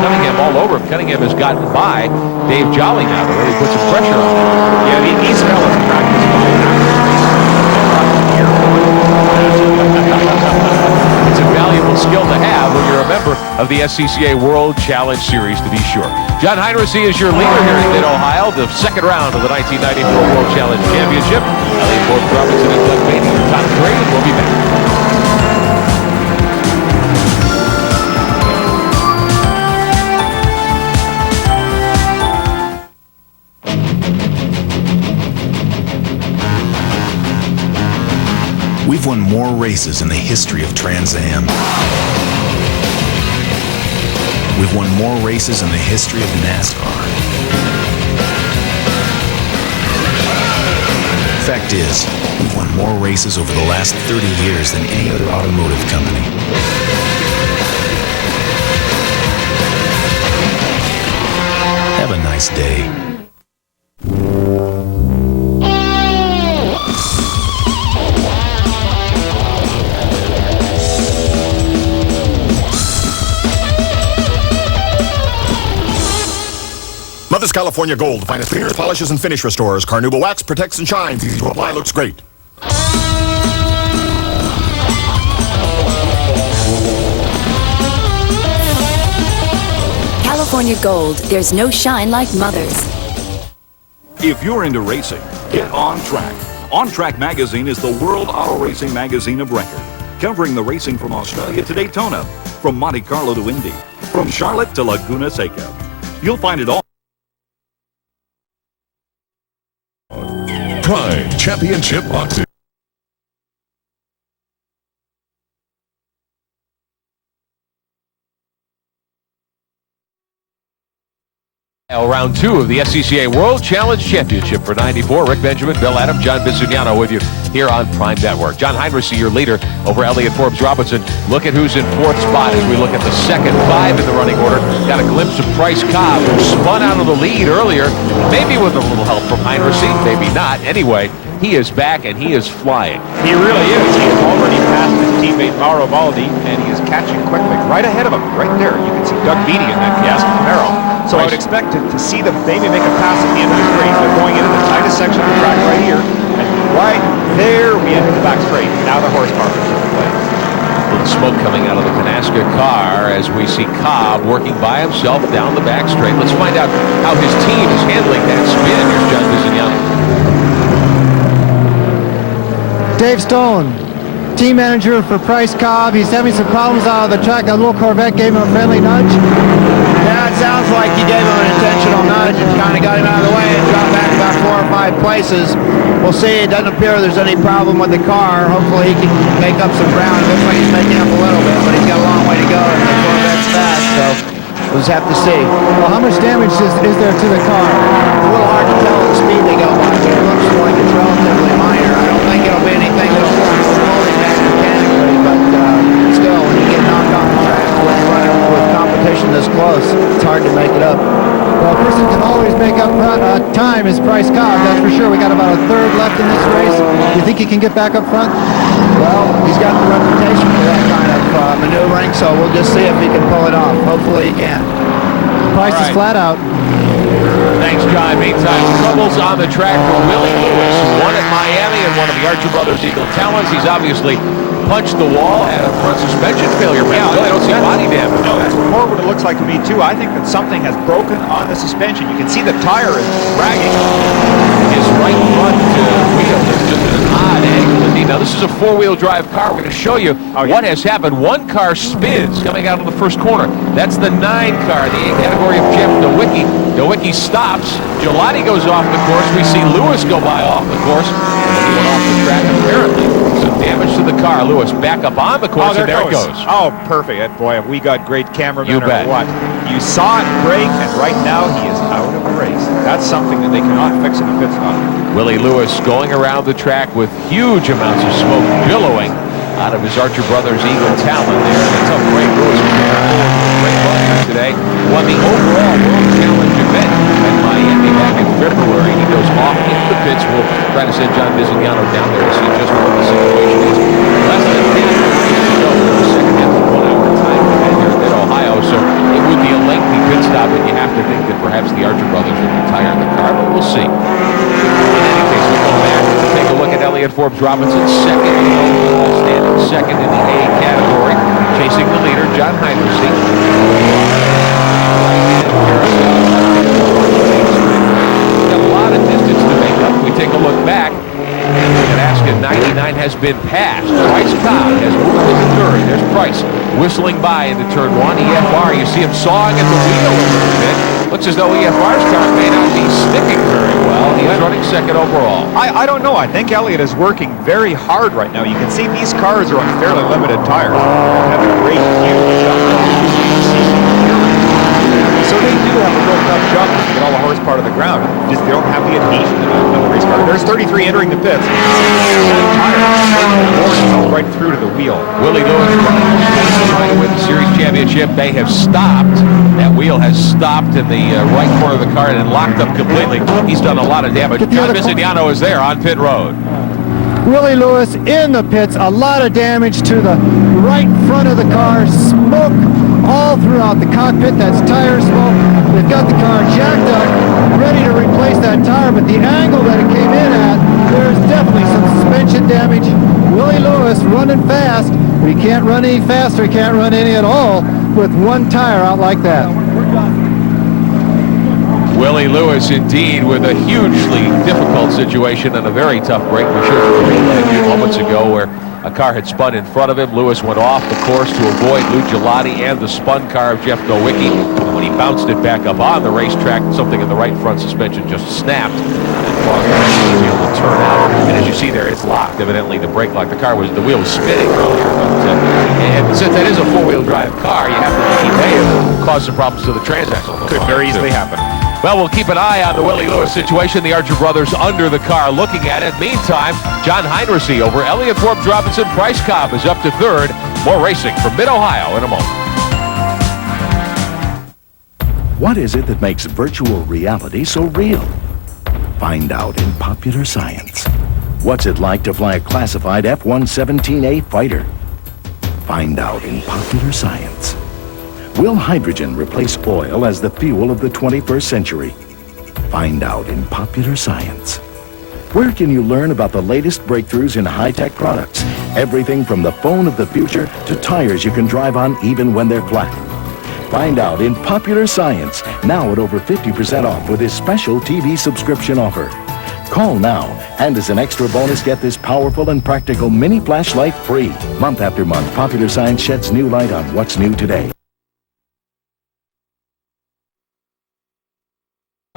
Cunningham all over him. Cunningham has gotten by Dave Jolly now to really put some pressure on him. Yeah, these fellas practice It's a valuable skill to have when you're a member of the SCCA World Challenge Series, to be sure. John Heinrichs is your leader here in Mid-Ohio, the second round of the 1994 World Challenge Championship. Elliott Forbes Robinson and Doug Beatty are top 3, and we'll be back. We've won more races in the history of Trans Am We've won more races in the history of NASCAR. Fact is, we've won more races over the last 30 years than any other automotive company. Have a nice day. Mother's California Gold, the finest cleaners, polishes, and finish restores. Carnauba wax protects and shines. Easy to apply, looks great. California Gold, there's no shine like Mother's. If you're into racing, get On Track. On Track magazine is the world auto racing magazine of record, covering the racing from Australia to Daytona, from Monte Carlo to Indy, from Charlotte to Laguna Seca. You'll find it all. Prime Championship Boxing. Round 2 of the SCCA World Challenge Championship for 94. Rick Benjamin, Bill Adam, John Bisignano with you here on Prime Network. John Heinrichs, your leader over Elliott Forbes Robinson. Look at who's in 4th spot as we look at the second 5 in the running order. Got a glimpse of Price Cobb, who spun out of the lead earlier, maybe with a little help from Heinrichs, maybe not. Anyway, he is back and he is flying. He really is. He has already passed his teammate Mauro Valdi, and he is catching quickly right ahead of him. Right there, you can see Doug Beatty in that Camaro. So I would expect to see them maybe make a pass at the end of the straight. They're going into the tightest section of the track right here. And right there, we enter the back straight. Now the horsepower comes into play. A little smoke coming out of the Canasca car as we see Cobb working by himself down the back straight. Let's find out how his team is handling that spin. Here's John Bisignano. Dave Stone, team manager for Price Cobb. He's having some problems out of the track. That little Corvette gave him a friendly nudge. Yeah, it sounds like he gave him an intentional nudge and kind of got him out of the way and dropped back about 4 or 5 places. We'll see. It doesn't appear there's any problem with the car. Hopefully he can make up some ground. It looks like he's making up a little bit, but he's got a long way to go, and the Corvette's fast, so we'll just have to see. Well, how much damage is there to the car? It's a little hard to tell the speed they go by, but it looks like it's relatively minor. I don't think it'll be anything that'll hold him back mechanically, but still, when you get knocked off the track with running with competition this close, it's hard to make it up. Well, a person can always make up time is Price Cobb, that's for sure. We got about a third left in this race. You think he can get back up front? Well, he's got the reputation for that kind of maneuvering, so we'll just see if he can pull it off. Hopefully he can. Price is flat out. Thanks, John. Meantime, troubles on the track for Willie Lewis. One at Miami and one of the Archer Brothers Eagle Talents. He's obviously punched the wall, had a front suspension failure. Yeah, I don't see body damage. No, that's more what it looks like to me, too. I think that something has broken on the suspension. You can see the tire is dragging. His right front wheel is just at an odd angle indeed. Now, this is a 4-wheel drive car. We're going to show you what has happened. One car spins coming out of the first corner. That's the 9 car, the A category of Jeff Nowicki. Nowicki stops. Gelati goes off the course. We see Lewis go by off the course. And then he went off the track, apparently. Some damage to the car. Lewis back up on the course, and there it goes. Oh, perfect. Boy, have we got great cameramen You bet. or what. You saw it break, and right now he is out of the race. That's something that they cannot fix in a pit stop. Willie Lewis going around the track with huge amounts of smoke billowing out of his Archer Brothers Eagle Talon there. And it's a great Lewis was going forward with a great run here today. Won the overall World Challenge event at Miami back in February. He goes off into the pits. We'll try to send John Bisignano down there to see just what the situation is. Less than 10 minutes to go for the second half of 1 hour time ahead here in Mid-Ohio. So it would be a lengthy pit stop, and you have to think that perhaps the Archer Brothers would retire the car, but we'll see. In any case, we go back to take a look at Elliott Forbes Robinson, second in the overall standing, second in the A category, chasing the leader, John Heinrichs. Got a lot of distance to make up. We take a look back. Canasca 99 has been passed. Price Cobb has moved into third. There's Price whistling by into turn 1. EFR, you see him sawing at the wheel a little bit. Looks as though EFR's car may not be sticking very well. He's running second overall. I don't know. I think Elliott is working very hard right now. You can see these cars are on fairly limited tires. They're having a great huge jump. 33 entering the pits. Right through to the wheel. Willie Lewis trying to win the series championship. They have stopped. That wheel has stopped in the right corner of the car and locked up completely. He's done a lot of damage. John Visignano is there on pit road. Willie Lewis in the pits, a lot of damage to the right front of the car, smoke all throughout the cockpit. That's tire smoke. They've got the car jacked up, ready to replace that tire, but the angle that it came in at, there's definitely some suspension damage. Willie Lewis running fast, but he can't run any faster, he can't run any at all with one tire out like that. Willie Lewis, indeed, with a hugely difficult situation and a very tough break. We showed you a replay a few moments ago where a car had spun in front of him. Lewis went off the course to avoid Lou Gelati and the spun car of Jeff Nowicki. And when he bounced it back up on the racetrack, something in the right front suspension just snapped and caused the wheel to turn out. And as you see there, it's locked. Evidently, the brake lock. The wheel was spinning earlier. And since that is a four-wheel drive car, you have to think he may have caused some problems to the transaxle. Could very easily happen. Well, we'll keep an eye on the Willie Lewis situation. The Archer brothers under the car looking at it. Meantime, John Heinrichsey over Elliott Forbes Robinson. Bryce Cobb is up to third. More racing from Mid-Ohio in a moment. What is it that makes virtual reality so real? Find out in Popular Science. What's it like to fly a classified F-117A fighter? Find out in Popular Science. Will hydrogen replace oil as the fuel of the 21st century? Find out in Popular Science. Where can you learn about the latest breakthroughs in high-tech products? Everything from the phone of the future to tires you can drive on even when they're flat. Find out in Popular Science, now at over 50% off with his special TV subscription offer. Call now, and as an extra bonus, get this powerful and practical mini flashlight free. Month after month, Popular Science sheds new light on what's new today.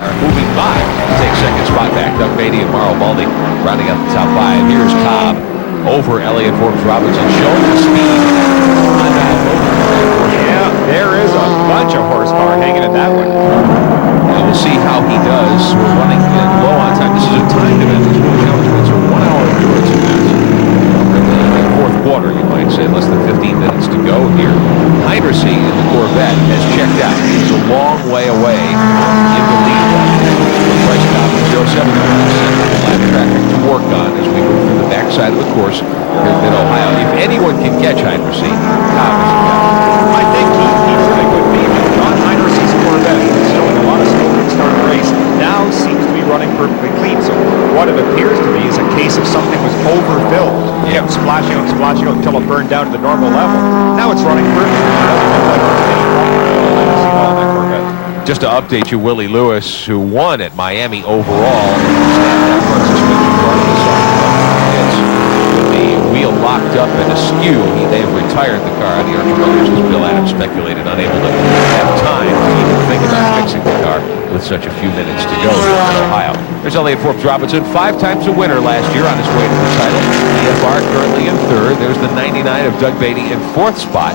Moving by, take second spot back. Doug Beatty and Mauro Baldi rounding out the top five. Here's Cobb over Elliott Forbes Robinson, showing the speed. Yeah, there is a bunch of horsepower hanging in that one. And we'll see how he does. We're running low on time. This is a timed event. This World Challenge events are 1 hour endurance events. We're in the fourth quarter, you might say, less than 15 minutes to go here. Heinrichsey in the Corvette has checked out. He's a long way away in the lead. Bryce Cobb and Joe Varde lap traffic to work on as we move through the backside of the course here in Mid-Ohio. If anyone can catch Heinrichsey, Cobb is a guy. I think he really would be. John Heinrichsey's Corvette is showing a lot of smoke at the start of the race. Now seems to be running perfectly clean. So what it appears to be is a case of something was overfilled. It kept splashing out until it burned down to the normal level. Now it's running perfectly. Just to update you, Willie Lewis, who won at Miami overall, with the wheel locked up and askew, they have retired the car. The Archer brothers, as Bill Adams speculated, unable to have time to even think about fixing the car with such a few minutes to go here in Ohio. There's Elliott Forbes Robinson, 5 times a winner last year on his way to the title. EFR currently in third. There's the 99 of Doug Beatty in fourth spot.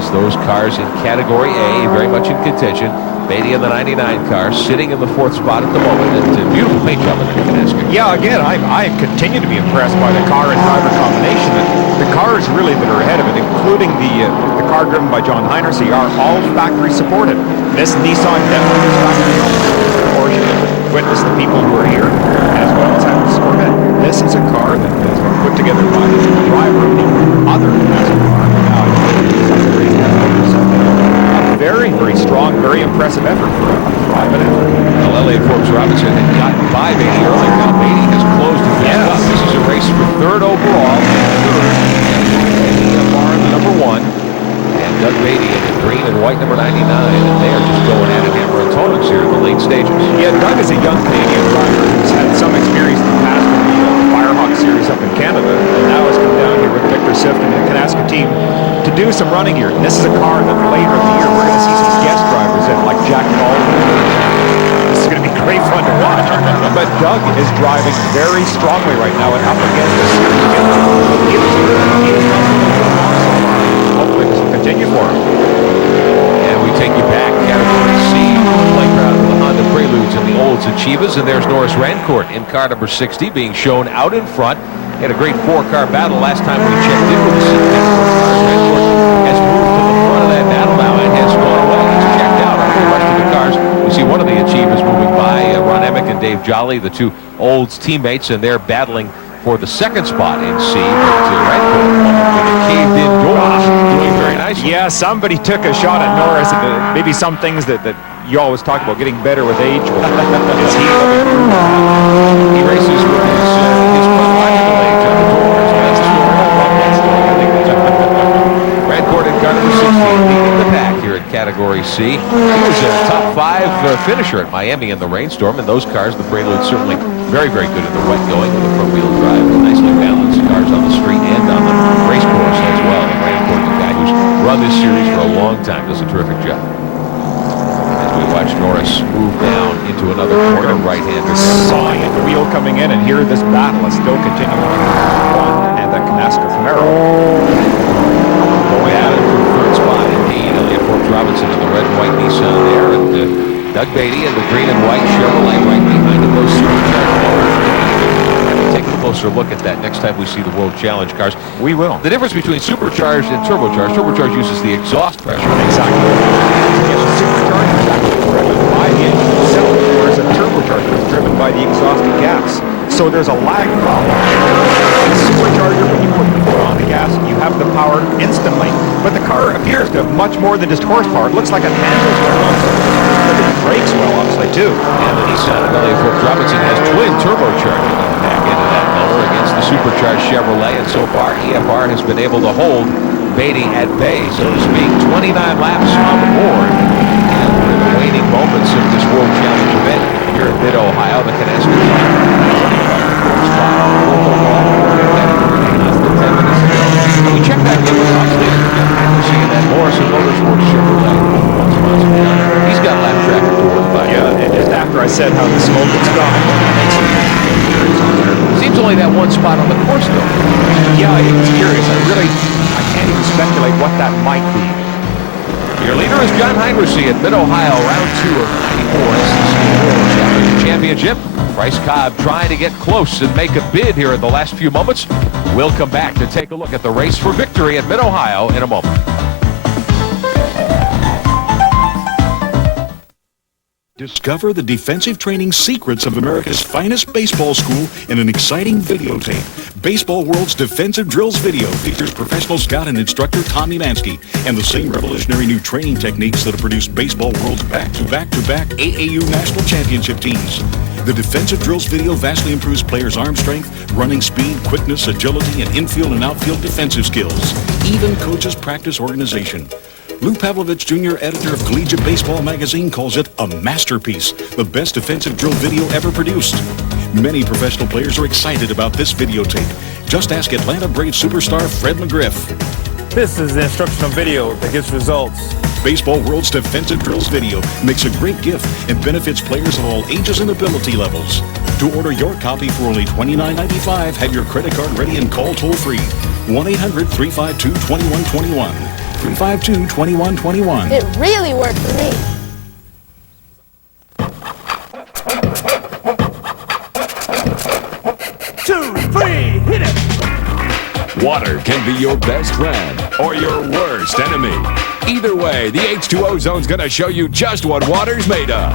As those cars in Category A, very much in contention. Beatty in the 99 car, sitting in the fourth spot at the moment. It's a beautiful paint job in Canasca. Yeah, again, I continue to be impressed by the car and driver combination. The cars really that are ahead of it, including the car driven by John Heinrichsey, are all factory supported. This Nissan definitely is factory supported. Witness the people who are here, as well as Heinrichsey's Corvette. This is a car that has been put together by the driver of the other NASCAR car. Now, very, very strong, very impressive effort for a private effort. Well, Elliott Forbes Robinson had gotten by Beatty earlier. Now Beatty has closed it back up. This is a race for third overall. EFR in the number 1. And Doug Beatty in the green and white number 99. And they are just going at it hammer and tongs here in the late stages. Yeah, Doug is a young Canadian driver who's had some experience in the past with the Firehawk Series up in Canada. And now has come down here with Victor Sift and the Canasca team to do some running here. And this is a car that later in the year we're going to see some guest drivers in, like Jack Baldwin. This is going to be great fun to watch. But Doug is driving very strongly right now and up against the series. Hopefully this will continue for him. And we take you back, Category C, playground of the Honda Prelude. Preludes and the Olds Achievas. And there's Norris Rancourt in car number 60 being shown out in front. He had a great four-car battle last time we checked in with the Rancourt has moved to the front of that battle now and has gone away. He's checked out on the rest of the cars. We see one of the Achievas moving by, Ron Emick and Dave Jolly, the two Olds teammates, and they're battling for the second spot in C. But Rancourt with a caved-in door doing very nicely. Yeah, somebody took a shot at Norris, and maybe some things that you always talk about getting better with age. He races with his chronological age on the doors. That's the story. I think that's Rancourt in car number 16 leading the pack here in Category C. He was a top 5 finisher at Miami in the rainstorm, and those cars, the Prelude, certainly very, very good in the wet going with the front-wheel drive, nicely balanced cars on the street and on the race course as well. And Rancourt, the guy who's run this series for a long time, does a terrific job. As we watch Norris move down into another corner, right-hander. Sawing at the wheel coming in, and here this battle is still continuing. One and the Camaro. Going at it for the third spot, indeed. Elliott Forbes Robinson in the red and white Nissan there, and Doug Beatty in the green and white Chevrolet right behind him. Those supercharged motors. Take a closer look at that next time we see the World Challenge cars. We will. The difference between supercharged and turbocharged. Turbocharged uses the exhaust pressure. Exactly. Yes, supercharged is actually driven by the engine itself, whereas a turbocharger is driven by the exhausted gas. So there's a lag problem. In a supercharger, when you put the foot on the gas, you have the power instantly. But the car appears to have much more than just horsepower. It looks like it handles well. But it brakes well, obviously, too. And the Nissan of Elliott Forbes Robinson has twin turbocharging on the back end of that motor against the supercharged Chevrolet. And so far, EFR has been able to hold Beatty at bay, so to speak. 29 laps on the board. And we're in the waning moments of this World Challenge event here in Mid-Ohio, the Canasco we checked back in with Fox later. We're seeing that Morrison Motorsports Chevrolet. He's got lap traffic to work by. Yeah, and just after I said how the smoke is gone. Seems only that one spot on the course, though. Yeah, it's curious. I can't even speculate what that might be. Your leader is John Heinrichsey at Mid-Ohio, round 2 of 94 SCCA Pro Racing Championship. Bryce Cobb trying to get close and make a bid here in the last few moments. We'll come back to take a look at the race for victory at Mid-Ohio in a moment. Discover the defensive training secrets of America's finest baseball school in an exciting videotape. Baseball World's Defensive Drills video features professional scout and instructor Tommy Mansky and the same revolutionary new training techniques that have produced Baseball World's back-to-back-to-back AAU national championship teams. The Defensive Drills video vastly improves players' arm strength, running speed, quickness, agility, and infield and outfield defensive skills. Even coaches practice organization. Lou Pavlovich, Jr., editor of Collegiate Baseball magazine, calls it a masterpiece, the best defensive drill video ever produced. Many professional players are excited about this videotape. Just ask Atlanta Braves superstar Fred McGriff. This is the instructional video that gets results. Baseball World's Defensive Drills video makes a great gift and benefits players of all ages and ability levels. To order your copy for only $29.95, have your credit card ready and call toll-free. 1-800-352-2121. 352-2121. It really worked for me. Hit it! Water can be your best friend or your worst enemy. Either way, the H2O Zone's gonna show you just what water's made of.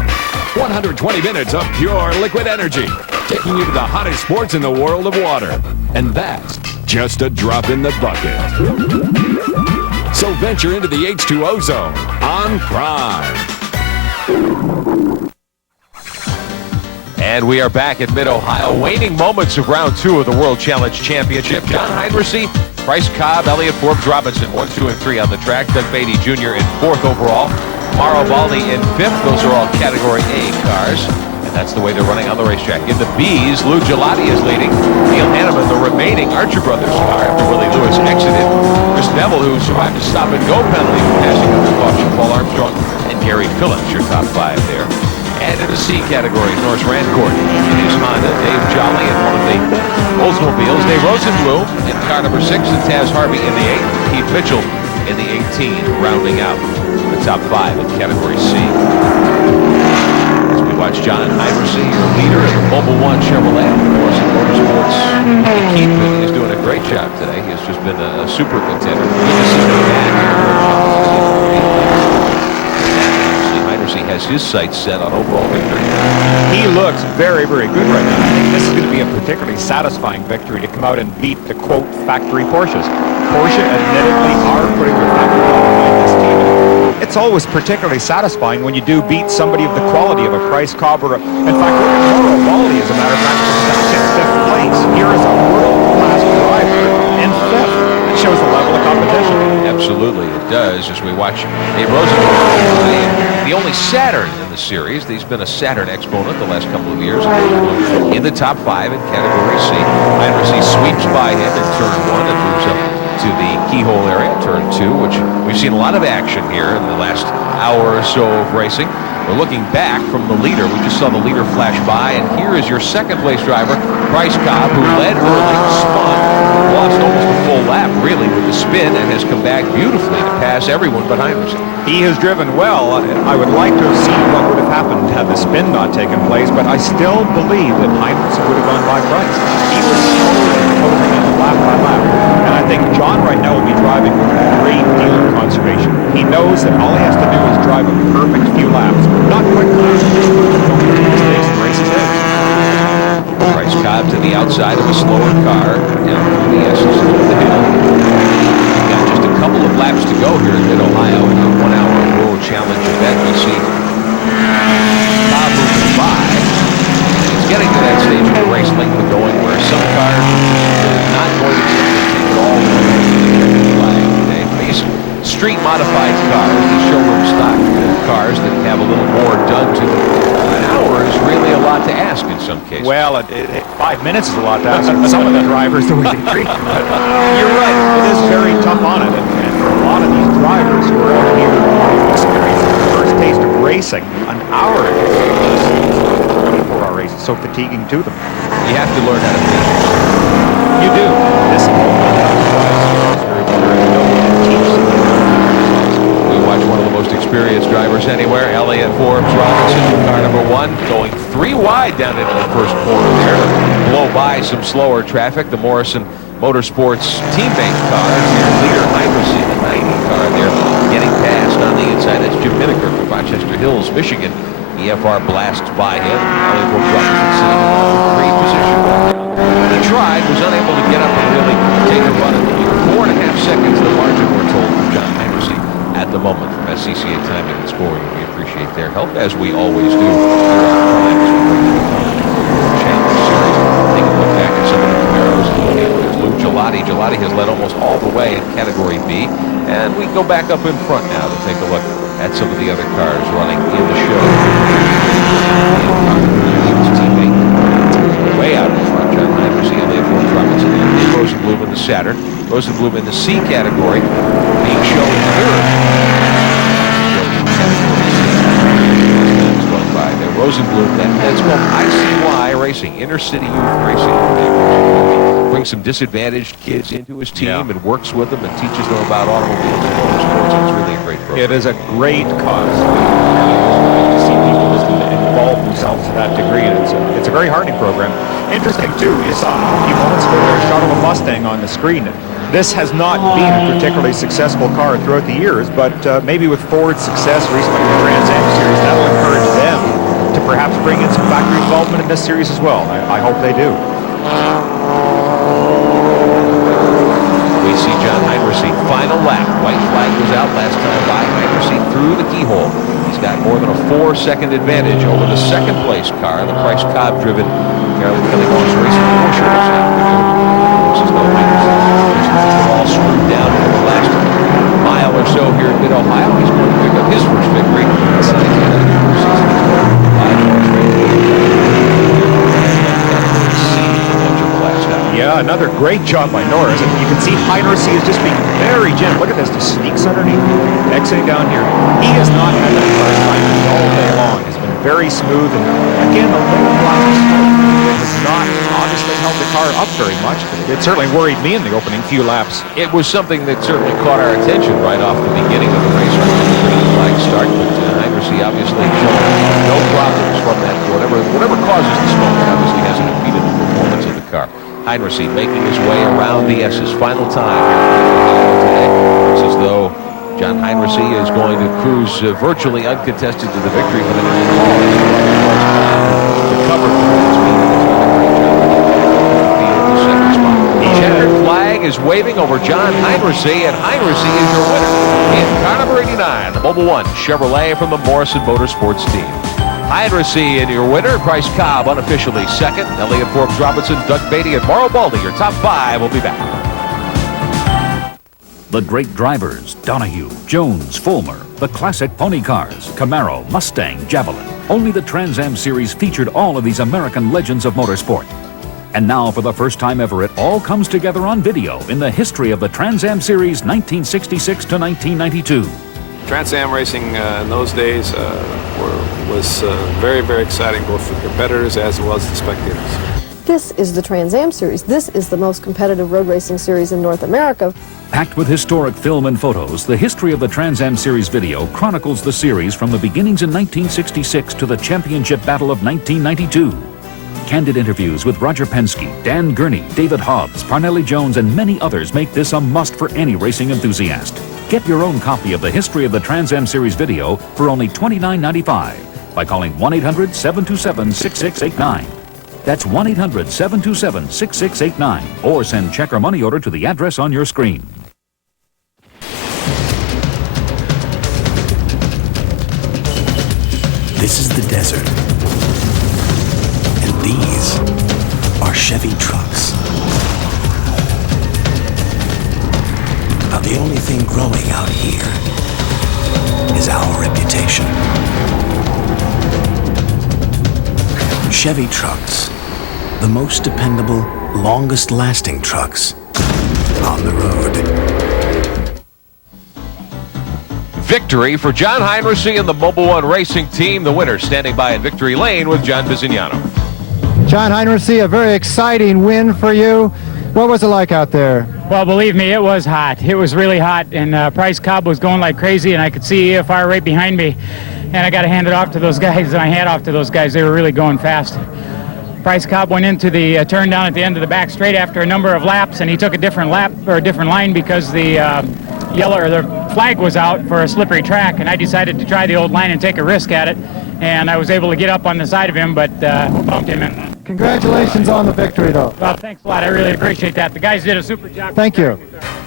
120 minutes of pure liquid energy, taking you to the hottest sports in the world of water. And that's just a drop in the bucket. So venture into the H2O Zone on Prime. And we are back at Mid-Ohio, waning moments of round 2 of the World Challenge Championship. John Heinrichsey, Bryce Cobb, Elliott Forbes Robinson, 1, 2, and 3 on the track. Doug Beatty Jr. in 4th overall. Mauro Baldi in 5th. Those are all Category A cars. And that's the way they're running on the racetrack. In the B's, Lou Gelati is leading. Neil Hanneman, the remaining Archer Brothers car after Willie Lewis exited. Chris Neville, who survived a stop-and-go penalty for passing under caution. Paul Armstrong and Gary Phillips, your top 5 there. And in the C category, Norris Rancourt in his Honda, Dave Jolly in one of the Oldsmobiles, Dave Rosenblum in car number 6, and Taz Harvey in the 8th, Keith Mitchell in the 18, rounding out the top 5 in category C. As we watch That's John Heinrichsey, your leader in the Mobile One Chevrolet. Morrison Motorsports to keep it. He's doing a great job today. He has just been a super contender. Good to see him back here. Heinrichsey has his sights set on overall victory. He looks very, very good right now. I think this is going to be a particularly satisfying victory to come out and beat the, quote, factory Porsches. Porsche admittedly are putting their factory behind this team. It's always particularly satisfying when you do beat somebody of the quality of a Price Cobb or in fact, look at Toro Baldi, as a matter of fact, back in 5th place. Here is a world-class driver in 5th. It shows the level of competition. Absolutely, it does, as we watch Dave Rosenthal, the only Saturn in the series. He's been a Saturn exponent the last couple of years. In the top 5 in Category C. Heinrichsey sweeps by him in turn 1 and moves up to the keyhole area, turn 2, which we've seen a lot of action here in the last hour or so of racing. We're looking back from the leader. We just saw the leader flash by, and here is your second place driver, Price Cobb, who led early, spun, lost almost a full lap, really, with the spin, and has come back beautifully to pass everyone but Heinrichsey. He has driven well. I would like to have seen what would have happened had the spin not taken place, but I still believe that Heinrichsey would have gone by Price. He was slowly closing in lap by lap. And I think John right now will be driving with a great deal of conservation. He knows that all he has to do is drive a perfect few laps. Not quickly, just mistakes and races is. Price Cobb to the outside of a slower car down through the Essex of the hill. We've got just a couple of laps to go here in Mid-Ohio in our 1-hour World Challenge event. We see Cobb moving by. It's getting to that stage of the race length of going where some cars are not going to take it all the way to the flag today. These street modified cars, these showroom stock cars that have a little more done to them. An hour is really a lot to ask in some cases. Well, 5 minutes is a lot to ask for some of the drivers the way they treat them. But you're right, it is very tough on it. And for a lot of these drivers who are out here experiencing the first taste of racing, an hour is 24-hour race is so fatiguing to them. You have to learn how to think. You do. This we watch one of the most experienced drivers anywhere, Elliott Forbes Robinson, car number 1, going 3 wide down into the first corner there to blow by some slower traffic. The Morrison Motorsports teammate car, their leader Heinrichsey, the 90 car there, getting past on the inside. That's Jim Miniker from Rochester Hills, Michigan. EFR blasts by him. Elliott Forbes Robinson sitting in a great position. He tried, was unable to get up and really take a run at the lead. 4.5 seconds the margin, we're told, from John Heinrichsey at the moment from SCCA Timing and Scoring. We appreciate their help, as we always do here on Prime as we bring you the Challenge Series. Take a look back at some of the Camaros and look at Lou Gelati. Gelati has led almost all the way in Category B, and we go back up in front now to take a look at some of the other cars running in the show. His teammate way out in front, John Heinrichsey, Elliott Forbes Robinson, and Rosenblum in the Saturn. Rosenblum in the C category, being shown third. Going by there. Rosenblum, that's called ICY Racing, Inner City Youth Racing. Brings some disadvantaged kids into his team and works with them and teaches them about automobiles and motorsports. It's really a great program. It is a great cause to see people just involve themselves to that degree, and it's a very heartening program. Interesting too, you saw a few moments ago there a shot of a Mustang on the screen. This has not been a particularly successful car throughout the years, but maybe with Ford's success recently in the Trans Am Series, that will encourage them to perhaps bring in some factory involvement in this series as well. I hope they do. We see John Heinrichsey, final lap. White flag was out last time by. Heinrichsey through the keyhole. He's got more than a 4-second advantage over the second place car, the Price Cobb driven Carolyn Kelly Moss Racing Porsche this afternoon. This is no Heinrichsey. All screwed down in the last mile or so here in Mid-Ohio. He's going to pick up his first victory. Yeah, another great job by Norris. And you can see Heinrichsey is just being very gentle. Look at this, just sneaks underneath, exiting down here. He has not had that first time all day long. He's been very smooth, and again, the little blast of smoke has not obviously held the car up very much. It certainly worried me in the opening few laps. It was something that certainly caught our attention right off the beginning of the race, right from the green flag start, but Heinrichsey obviously showing no problems from that causes the smoke. It obviously hasn't impeded the performance of the car. Heinrichs making his way around the S, his final time here today. It's as though John Heinrichs is going to cruise virtually uncontested to the victory, but in the call, the cover checkered flag is waving over John Heinrichs, and Heinrichs is your winner in car number 89, the Mobile One Chevrolet from the Morrison Motorsports team. Heinrichs in your winner, Bryce Cobb unofficially second, Elliott Forbes Robinson, Doug Beatty, and Mauro Baldi. Your top five will be back. The great drivers, Donahue, Jones, Fulmer, the classic pony cars, Camaro, Mustang, Javelin. Only the Trans Am Series featured all of these American legends of motorsport. And now, for the first time ever, it all comes together on video in the history of the Trans Am Series 1966 to 1992. Trans Am racing in those days was very, very exciting, both for the competitors as well as the spectators. This is the Trans Am Series. This is the most competitive road racing series in North America. Packed with historic film and photos, the history of the Trans Am Series video chronicles the series from the beginnings in 1966 to the championship battle of 1992. Candid interviews with Roger Penske, Dan Gurney, David Hobbs, Parnelli Jones, and many others make this a must for any racing enthusiast. Get your own copy of the history of the Trans Am Series video for only $29.95 by calling 1-800-727-6689. That's 1-800-727-6689, or send check or money order to the address on your screen. This is the desert. And these are Chevy trucks. Now, the only thing growing out here is our reputation. Chevy trucks, the most dependable, longest-lasting trucks on the road. Victory for John Heinrichs and the Mobile One Racing team. The winner standing by in victory lane with John Bizignano. John Heinrichs, a very exciting win for you. What was it like out there? Well, believe me, it was hot. It was really hot, and Bryce Cobb was going like crazy, and I could see EFR right behind me. And I got to hand it off to those guys, my hat off to those guys. They were really going fast. Bryce Cobb went into the turn down at the end of the back straight after a number of laps, and he took a different lap or a different line because the yellow or the flag was out for a slippery track, and I decided to try the old line and take a risk at it, and I was able to get up on the side of him, but bumped him in. Congratulations on the victory, though. Well, thanks a lot. I really appreciate that. The guys did a super job. Thank you.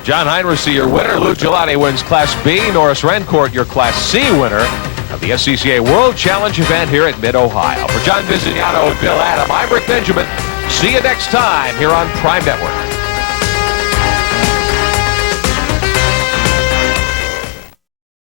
John Heinrichs, your winner. Luke Gelati wins Class B. Norris Rancourt, your Class C winner of the SCCA World Challenge event here at Mid-Ohio. For John Bizignano and Bill Adam, I'm Rick Benjamin. See you next time here on Prime Network.